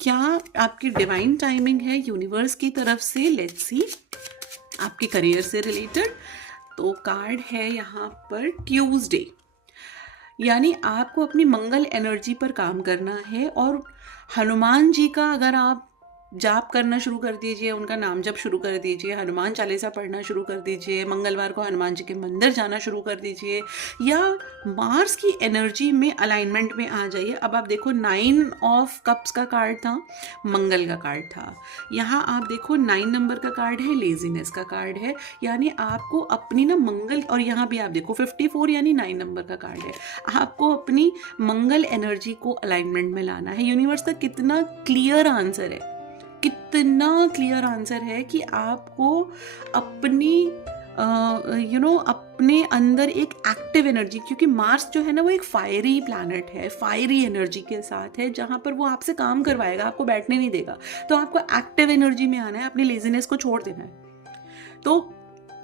क्या आपकी डिवाइन टाइमिंग है यूनिवर्स की तरफ से। लेट्स सी आपके करियर से रिलेटेड। तो कार्ड है यहाँ पर ट्यूसडे, यानी आपको अपनी मंगल एनर्जी पर काम करना है। और हनुमान जी का अगर आप जाप करना शुरू कर दीजिए, उनका नाम जप शुरू कर दीजिए, हनुमान चालीसा पढ़ना शुरू कर दीजिए, मंगलवार को हनुमान जी के मंदिर जाना शुरू कर दीजिए, या मार्स की एनर्जी में अलाइनमेंट में आ जाइए। अब आप देखो 9 ऑफ कप्स का कार्ड था, मंगल का कार्ड था। यहाँ आप देखो 9 नंबर का कार्ड है, लेजीनेस का कार्ड है, यानी आपको अपनी ना मंगल, और यहाँ भी आप देखो 54 यानी 9 नंबर का कार्ड है। आपको अपनी मंगल एनर्जी को अलाइनमेंट में लाना है। यूनिवर्स का कितना क्लियर आंसर है, कितना क्लियर आंसर है कि आपको अपनी अपने अंदर एक एक्टिव एनर्जी, क्योंकि मार्स जो है ना वो एक फायरी प्लैनेट है, फायरी एनर्जी के साथ है, जहां पर वो आपसे काम करवाएगा, आपको बैठने नहीं देगा। तो आपको एक्टिव एनर्जी में आना है, अपनी लेजीनेस को छोड़ देना है। तो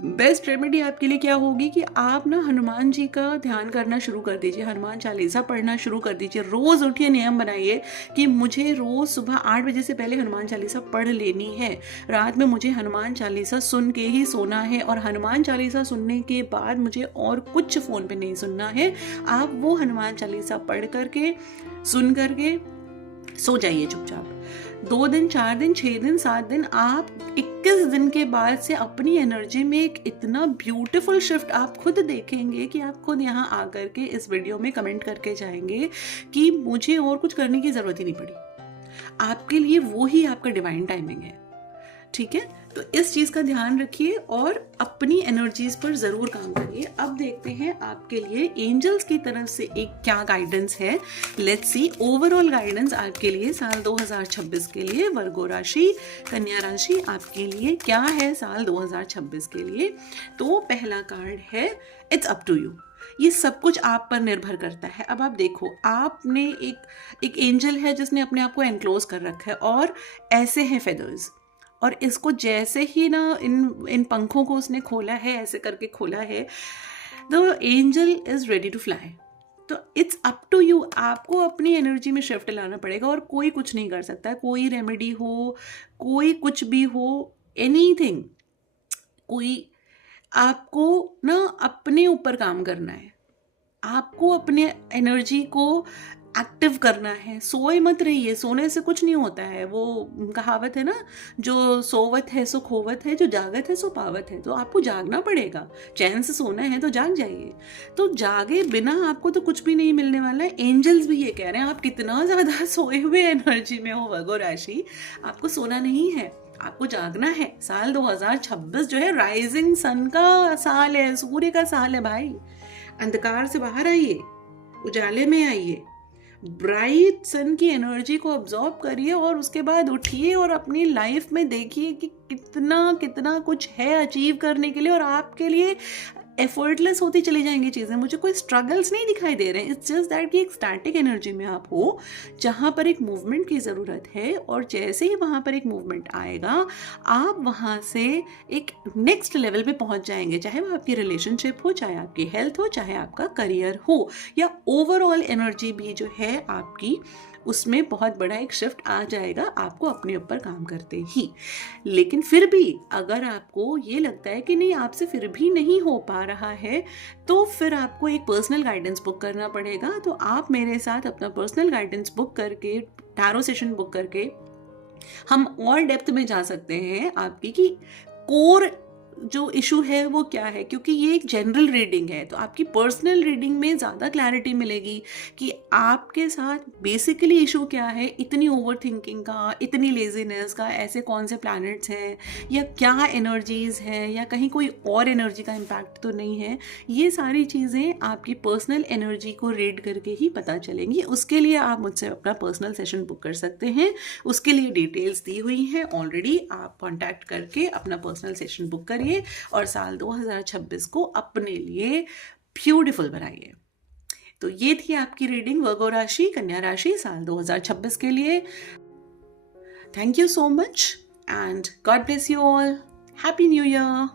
बेस्ट रेमेडी आपके लिए क्या होगी कि आप ना हनुमान जी का ध्यान करना शुरू कर दीजिए, हनुमान चालीसा पढ़ना शुरू कर दीजिए। रोज़ उठिए, नियम बनाइए कि मुझे रोज़ सुबह 8 बजे से पहले हनुमान चालीसा पढ़ लेनी है, रात में मुझे हनुमान चालीसा सुन के ही सोना है, और हनुमान चालीसा सुनने के बाद मुझे और कुछ फ़ोन पे नहीं सुनना है। आप वो हनुमान चालीसा पढ़ करके, सुन करके सो जाइए चुपचाप। 2 दिन, 4 दिन, 6 दिन, 7 दिन, आप 21 दिन के बाद से अपनी एनर्जी में एक इतना ब्यूटीफुल शिफ्ट आप खुद देखेंगे कि आप खुद यहाँ आकर के इस वीडियो में कमेंट करके जाएंगे कि मुझे और कुछ करने की ज़रूरत ही नहीं पड़ी। आपके लिए वो ही आपका डिवाइन टाइमिंग है। ठीक है, तो इस चीज़ का ध्यान रखिए और अपनी एनर्जीज पर ज़रूर काम करिए। अब देखते हैं आपके लिए एंजल्स की तरफ से एक क्या गाइडेंस है। लेट्स सी ओवरऑल गाइडेंस आपके लिए साल 2026 के लिए। वर्गो राशि, कन्या राशि, आपके लिए क्या है साल 2026 के लिए। तो पहला कार्ड है इट्स अप टू यू। ये सब कुछ आप पर निर्भर करता है। अब आप देखो, आपने एक एंजल है जिसने अपने आप को एनक्लोज कर रखा है और ऐसे हैं फेदर्स, और इसको जैसे ही ना इन पंखों को उसने खोला है, ऐसे करके खोला है, the angel is ready to fly. तो इट्स अप टू यू, आपको अपनी एनर्जी में शिफ्ट लाना पड़ेगा और कोई कुछ नहीं कर सकता। कोई रेमेडी हो, कोई कुछ भी हो, एनीथिंग, कोई, आपको ना अपने ऊपर काम करना है। आपको अपने एनर्जी को एक्टिव करना है। सोए मत रहिए, सोने से कुछ नहीं होता है। वो कहावत है ना, जो सोवत है सो खोवत है, जो जागत है सो पावत है। तो आपको जागना पड़ेगा, चैन से सोना है तो जाग जाइए। तो जागे बिना आपको तो कुछ भी नहीं मिलने वाला है। एंजल्स भी ये कह रहे हैं, आप कितना ज़्यादा सोए हुए एनर्जी में हो वर्गो राशि, आपको सोना नहीं है, आपको जागना है। साल 2026 जो है राइजिंग सन का साल है, सूर्य का साल है भाई। अंधकार से बाहर आइए, उजाले में आइए, ब्राइट सन की एनर्जी को अब्जॉर्ब करिए और उसके बाद उठिए और अपनी लाइफ में देखिए कि कितना कितना कुछ है अचीव करने के लिए, और आपके लिए एफर्टलेस होती चली जाएंगी चीज़ें। मुझे कोई स्ट्रगल्स नहीं दिखाई दे रहे हैं। इट्स जस्ट दैट कि एक स्टैटिक एनर्जी में आप हो जहाँ पर एक मूवमेंट की ज़रूरत है, और जैसे ही वहाँ पर एक मूवमेंट आएगा आप वहाँ से एक नेक्स्ट लेवल पे पहुँच जाएंगे। चाहे वो आपकी रिलेशनशिप हो, चाहे आपकी हेल्थ हो, चाहे आपका करियर हो, या ओवरऑल एनर्जी भी जो है आपकी, उसमें बहुत बड़ा एक शिफ्ट आ जाएगा आपको अपने ऊपर काम करते ही। लेकिन फिर भी अगर आपको ये लगता है कि नहीं, आपसे फिर भी नहीं हो पा रहा है, तो फिर आपको एक पर्सनल गाइडेंस बुक करना पड़ेगा। तो आप मेरे साथ अपना पर्सनल गाइडेंस बुक करके, टैरो सेशन बुक करके, हम और डेप्थ में जा सकते हैं आपकी कि कोर जो इशू है वो क्या है। क्योंकि ये एक जनरल रीडिंग है, तो आपकी पर्सनल रीडिंग में ज़्यादा क्लैरिटी मिलेगी कि आपके साथ बेसिकली इशू क्या है। इतनी ओवर थिंकिंग का, इतनी लेजीनेस का, ऐसे कौन से प्लैनेट्स हैं, या क्या एनर्जीज़ हैं, या कहीं कोई और एनर्जी का इम्पैक्ट तो नहीं है। ये सारी चीज़ें आपकी पर्सनल एनर्जी को रीड करके ही पता चलेंगी। उसके लिए आप मुझसे अपना पर्सनल सेशन बुक कर सकते हैं। उसके लिए डिटेल्स दी हुई हैं ऑलरेडी, आप कॉन्टैक्ट करके अपना पर्सनल सेशन बुक करिए और साल 2026 को अपने लिए ब्यूटीफुल बनाइए। तो ये थी आपकी रीडिंग वर्गो राशि, कन्या राशि, साल 2026 के लिए। Thank you so much and God bless you all. Happy new year.